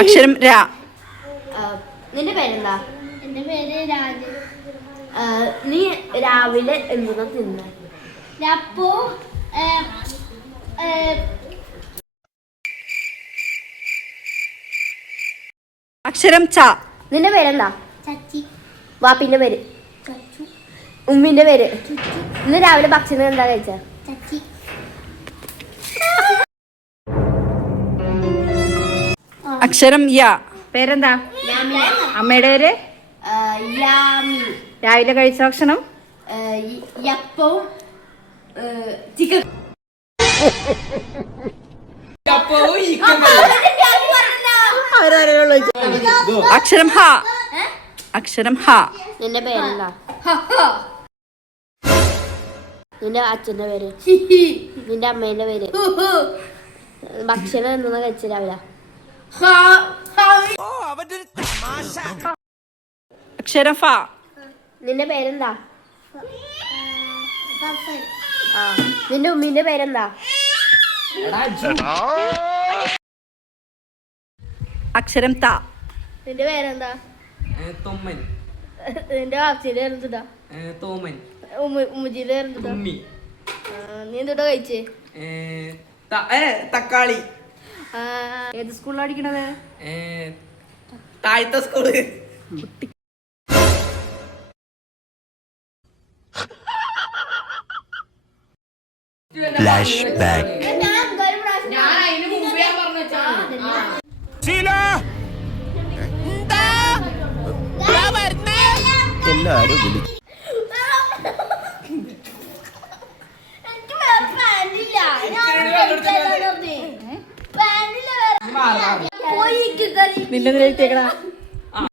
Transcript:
അക്ഷരം രാ. നിന്റെ പേരെന്താ? എന്റെ പേര് രാജൻ. നീ രാവിലെ എന്താ തിന്ന? അപ്പോ അക്ഷരം ച. നിന്റെ പേരെന്താ? ചച്ചി. വാപ്പിന്റെ പേര്? ചച്ചു. ഉമ്മിന്റെ പേര്? ചുച്ചു. ഇന്ന് രാവിലെ ഭക്ഷണം എന്താ കഴിച്ച? ചച്ചി. അക്ഷരം യ. പേരെന്താ? അമ്മയുടെ പേര്? രാവിലെ കഴിച്ച ഭക്ഷണം? യപ്പവും ചിക്കൻ. അക്ഷരം ഹ. അക്ഷരം ഹ. നിന്റെ പേരെന്താ? നിന്റെ അച്ഛന്റെ പേര്? നിന്റെ അമ്മേന്റെ പേര്? ഭക്ഷണം എന്താ കഴിച്ച രാവിലെ? അക്ഷരം ഫ. നിന്റെ പേരെന്താ? നിന്റെ ഉമ്മീന്റെ പേരെന്താ? അക്ഷരം ത. നിന്റെ പേരെന്താ? തൊമ്മൻ. നിന്റെ വാപ്സിന്റെ പേരെന്താ? തോമൻ. ഉമ്മജിന്റെ പേരെന്താ? നീ എന്തുട്ടാ കഴിച്ചേ? തക്കാളി. ഏത് സ്കൂളിലാണ് പഠിക്കണത്? താഴത്തെ സ്കൂള്. Flash back. എല്ലാരും വിളിക്കും. നിന്റെ എഴുതിയേക്കണ